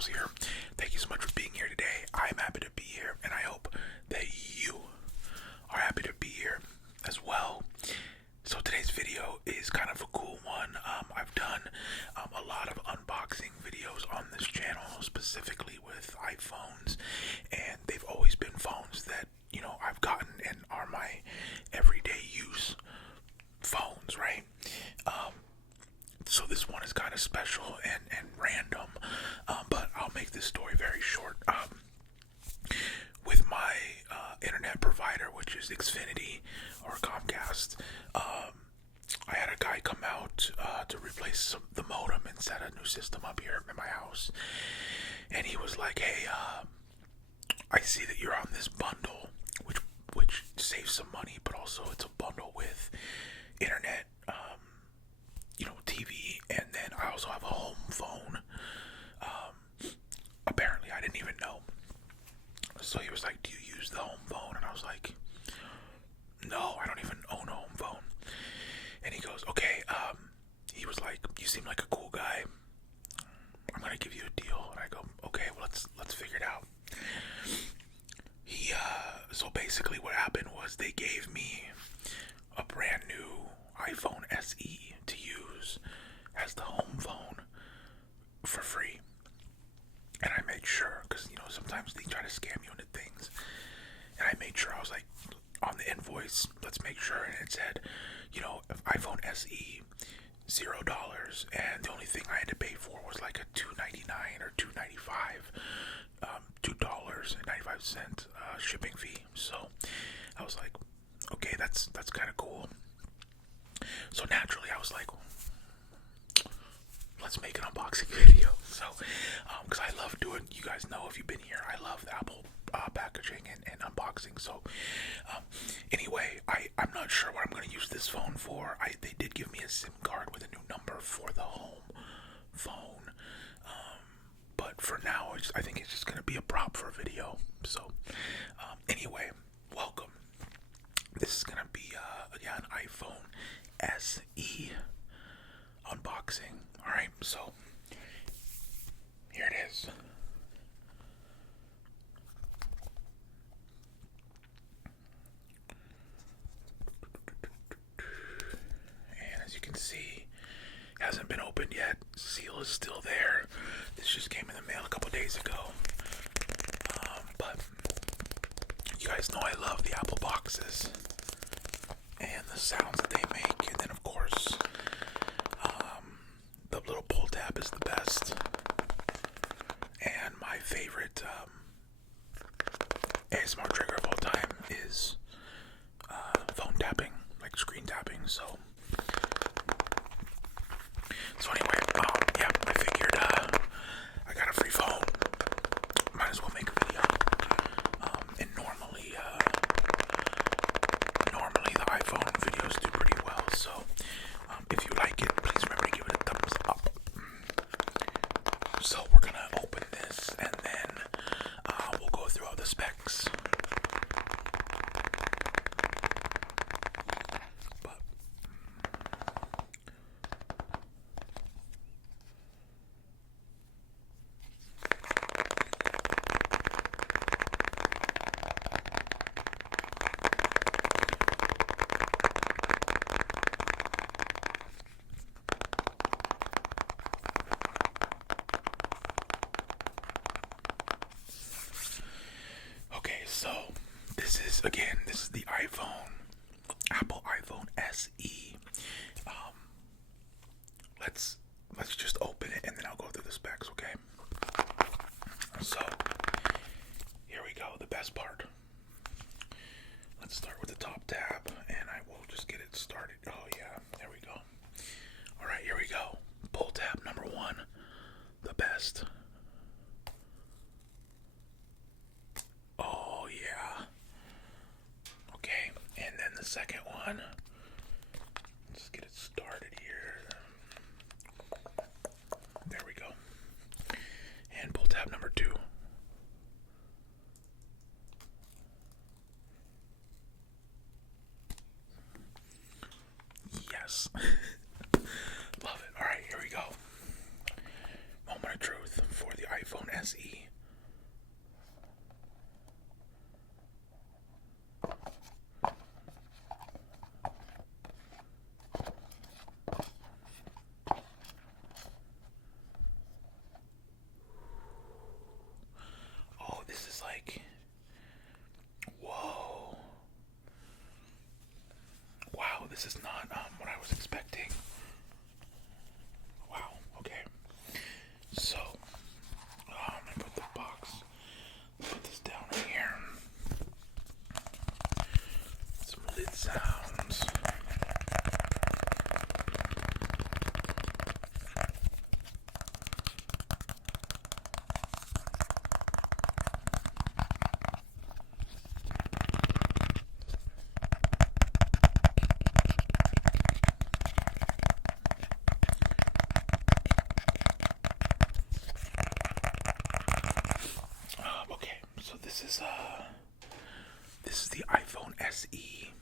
MattyTingles here. Thank you so much for being here today. I'm happy to be here, and I hope that you are happy to be here as well. So today's video is kind of a cool one. I've done a lot of unboxing videos on this channel, specifically with iPhones, and they've always been phones that, I've gotten and are my everyday use phones, right? So this one is kind of special and random, but I'll make this story very short. With my internet provider, which is Xfinity or Comcast, I had a guy come out to replace the modem and set a new system up here in my house. And he was like, hey, I see that you're on this bundle, which saves some money, but also it's a bundle with internet, TV, and then I also have a home phone. Apparently, I didn't even know. So he was like, do you use the home phone? And I was like, no, I don't even own a home phone. And he goes, okay, he was like, you seem like a cool guy. I'm gonna give you a deal. And I go, okay, well, let's figure it out. So basically what happened was they gave me a brand new iPhone SE to use as the home phone for free. And I made sure, because, sometimes they try to scam you into things. And I made sure, I was like, on the invoice, let's make sure. And it said, iPhone SE, $0. And the only thing I had to pay for was like a $2.99 or $2.95, $2.95 shipping fee. So I was like, okay, that's kind of cool. So naturally, I was like, let's make an unboxing video. So, because I love doing, you guys know if you've been here, I love the Apple packaging and unboxing. So, anyway, I'm not sure what I'm going to use this phone for. They did give me a SIM card with a new number for the home phone. But for now, I think it's just going to be a prop for a video. So, anyway, welcome. This is going to be, an iPhone SE unboxing. Alright, so here it is. And as you can see, it hasn't been opened yet. Seal is still there. This just came in the mail a couple days ago. But you guys know I love the Apple boxes and the sounds that they make. And then, of course, the little pull tab is the best. And my favorite ASMR trigger of all time is phone tapping, like screen tapping. So anyway, I figured I got a free phone. Might as well make a video. And normally the iPhone videos do pretty well. So if you like it, please remember to give it a thumbs up. So we're gonna open this, and then we'll go through all the specs. But okay, so this is the Apple iPhone SE. Let's just open it and then I'll go through the specs, okay? So here we go, the best part. Let's start with the top tab and I will just get it started. Oh yeah, there we go. Alright, here we go. Pull tab number 1, the best. Oh yeah. Okay, and then the second one. Let's get it started here. There we go. And pull tab number 2. Yes. Love it. Alright, here we go. Moment of truth for the iPhone. iPhone SE. Oh, this is like, whoa. Wow, this is not what I was expecting. Wow, okay. So, I'm gonna put the box, put this down here. Some lid sounds. Okay, so this is the iPhone SE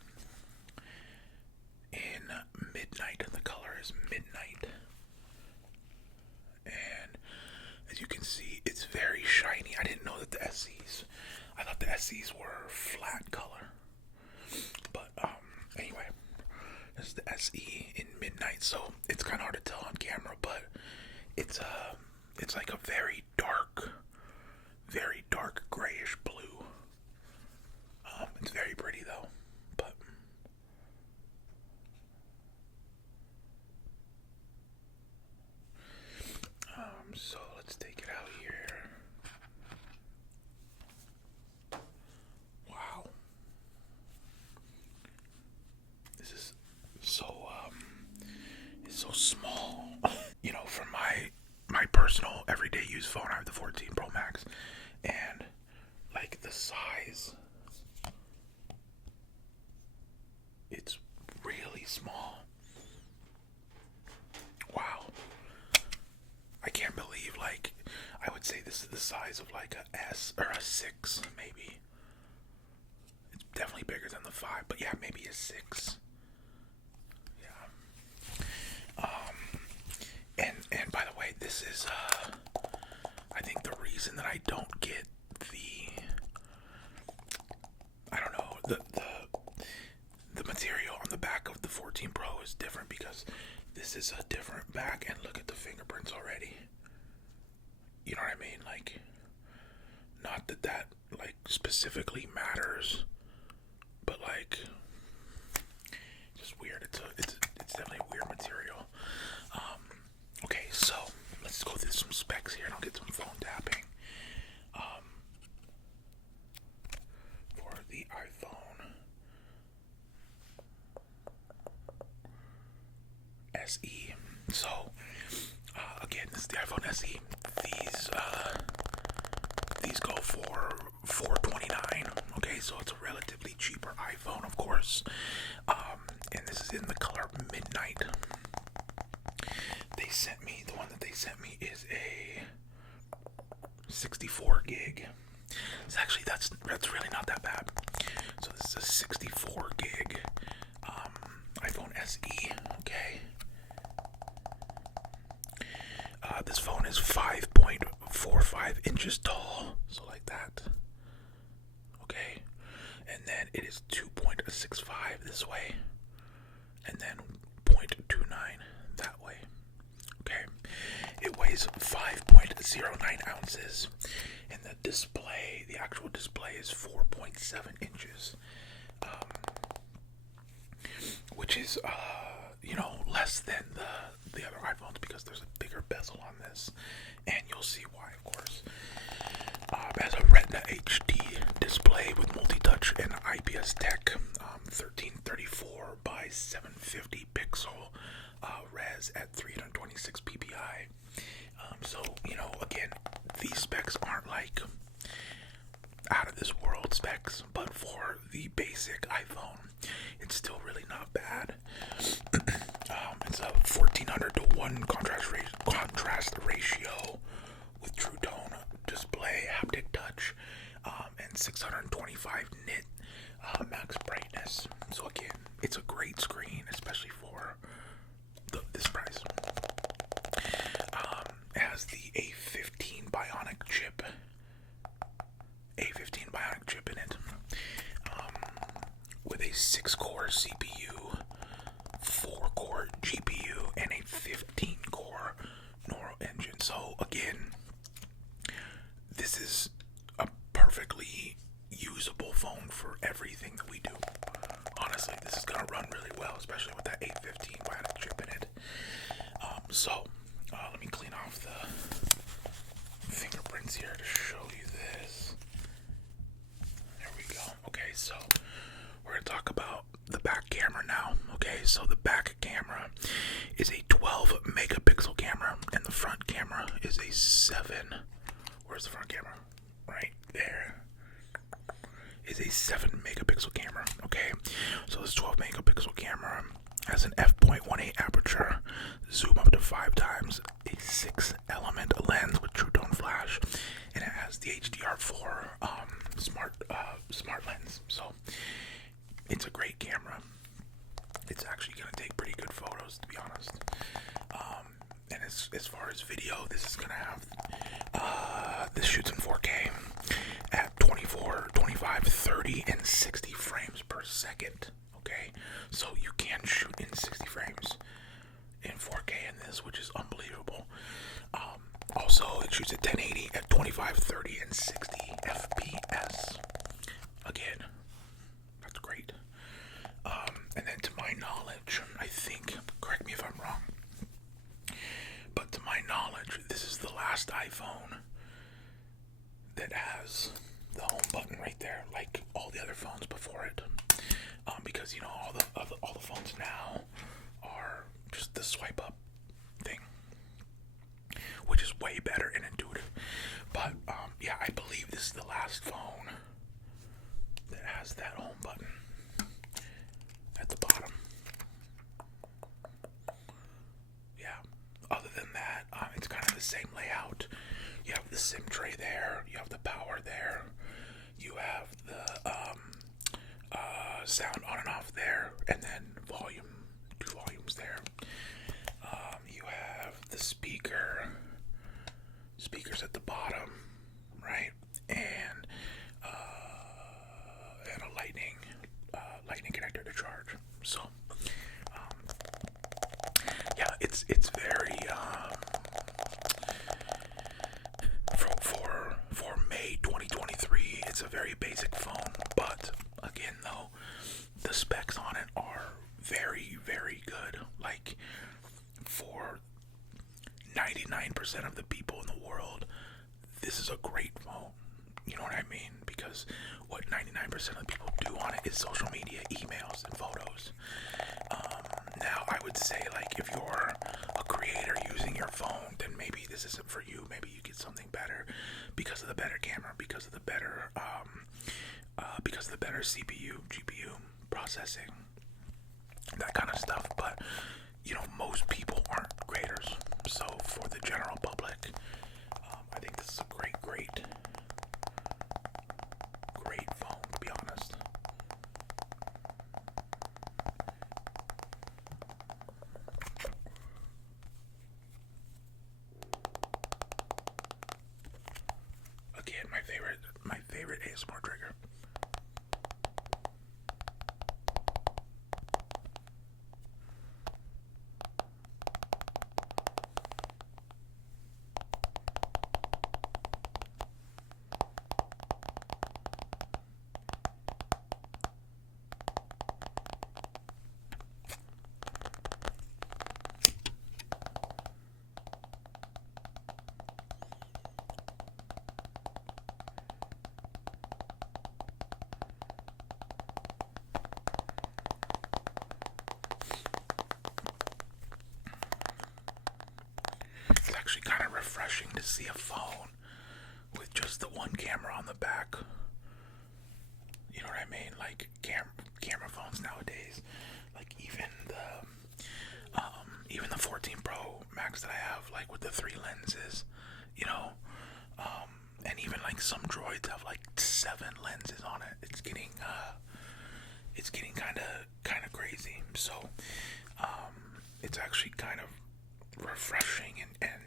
in midnight. The color is midnight, and as you can see, it's very shiny. I didn't know that the SEs. I thought the SEs were flat color, but anyway, this is the SE in midnight. So it's kind of hard to tell on camera, but it's like a very dark grayish blue. It's very pretty though, but so let's take it out here. Wow, this is so it's so small. You know, for my personal everyday use phone, I have the 14 Pro Max, and like the size, it's really small. Wow. I can't believe, like, I would say this is the size of like a S or a 6 maybe. It's definitely bigger than the 5, but yeah, maybe a 6. Yeah. And by the way, this is I think the reason that I don't get the material on the back of the 14 Pro is different, because this is a different back, and look at the fingerprints already. You know what I mean? Like, not that like specifically matters, but like, just weird. It's definitely a weird material. Okay, so let's go through some specs here, and I'll get some phone tapping. For the iPhone SE. So, again, this is the iPhone SE. These go for $429. Okay, so it's a relatively cheaper iPhone, of course. And this is in the color midnight. The one that they sent me is a 64 gig. So actually, that's really not that bad. So this is a 64 gig iPhone SE. Okay. This phone is 5.45 inches tall, so like that. Okay, and then it is 2.65 this way, and then 0.29 that way. Okay, it weighs 5.09 ounces, and the actual display is 4.7 inches, which is less than the other iPhones, because there's a bigger bezel on this, and you'll see why, of course. It has a Retina HD display with multi-touch and IPS tech, 1334 by 750 pixel res at 326 ppi. So, again, these specs aren't like out of this world specs, but for the basic iPhone, it's still really not bad. It's a 1400 to 1 contrast ratio with true tone display, haptic touch, and 625 nit max brightness. So again, it's a great screen, especially for this price. It has the A15 Bionic chip, A15 Bionic chip in it, with a 6-core CPU, 4-core GPU, and a 15-core neural engine. So again, this is a perfectly usable phone for everything that we do. Honestly, this is gonna run really well, especially with that A15 Bionic chip in it. Let me clean off the fingerprints here to show you this. There we go. Okay, so we're gonna talk about the back camera now. Okay, so the back camera is a 12 megapixel camera, and the front camera is a 7. Where's the front camera? Right there. Is a 7 megapixel camera. Okay, so this 12 megapixel camera has an f.18 aperture, zoom up to 5 times, a 6-element lens with true tone flash, and it has the HDR4 smart lens. So it's a great camera. It's actually gonna take pretty good photos, to be honest. And as far as video, this is gonna have this shoots in 4K at 24, 25, 30, and 60 frames per second. Okay, so you can shoot in 60 frames in 4K in this, which is unbelievable. Also, it shoots at 1080 at 25, 30, and 60 FPS. Again, that's great. And then to my knowledge, I think, correct me if I'm wrong, but to my knowledge, this is the last iPhone that has the home button right there, like all the other phones before it. Because you know all the phones now are just the swipe up thing, which is way better and intuitive. But yeah, I believe this is the last phone that has that home button at the bottom. Yeah. Other than that, it's kind of the same layout. You have the SIM tray there. You have the power there. You have the sound on and off there, and then volume, 2 volumes there. You have the speakers at the bottom, right, and a lightning connector to charge. So yeah, it's very for May 2023. It's a very basic phone, but again, though, the specs on it are very, very good. Like, for 99% of the people in the world, this is a great phone. You know what I mean? Because what 99% of the people do on it is social media, emails, and photos. Now, I would say, like, if you're a creator using your phone, then maybe this isn't for you. Maybe you get something better because of the better camera, because of the better CPU, GPU processing, that kind of stuff. But you know, most people aren't creators, so for the general public, I think this is a great phone, to be honest. Again, my favorite ASMR trigger. Actually kind of refreshing to see a phone with just the one camera on the back. You know what I mean? Like camera phones nowadays, like even the 14 Pro Max that I have, like with the 3 lenses, you know, and even like some droids have like 7 lenses on it. It's getting kind of crazy. So it's actually kind of refreshing and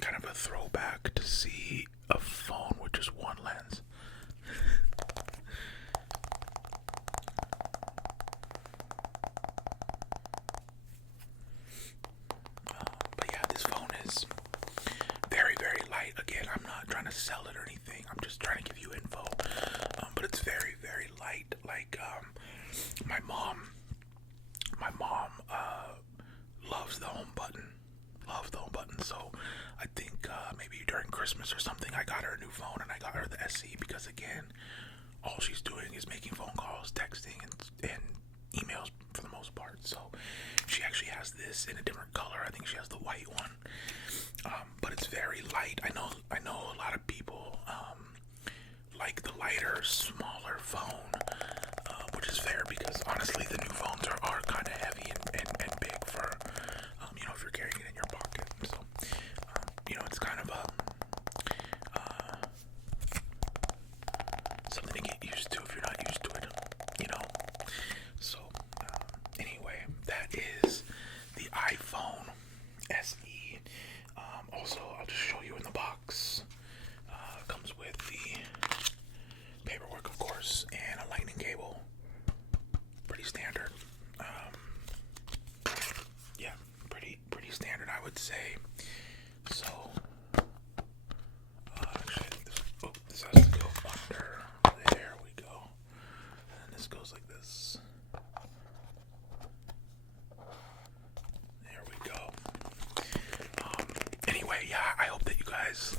kind of a throwback to see like my mom loves the home button. So I think maybe during Christmas or something, I got her a new phone, and I got her the SE because, again, all she's doing is making phone calls, texting, and emails for the most part. So she actually has this in a different color. I think she has the white one, but it's very light. I know a lot of people like the lighter, smaller phone, which is fair because honestly, the new phones are kind of heavy and big for if you're carrying it in your pocket. So it's kind of something to get used to if you're not used to it. So anyway, that is the iPhone SE. Also, I'll just show you in the box. Comes with the paperwork, of course, and a lightning cable. Pretty standard. Yeah, pretty standard, I would say. So, actually, I think this has to go under. There we go. And this goes like this. There we go. Anyway, yeah, I hope that you guys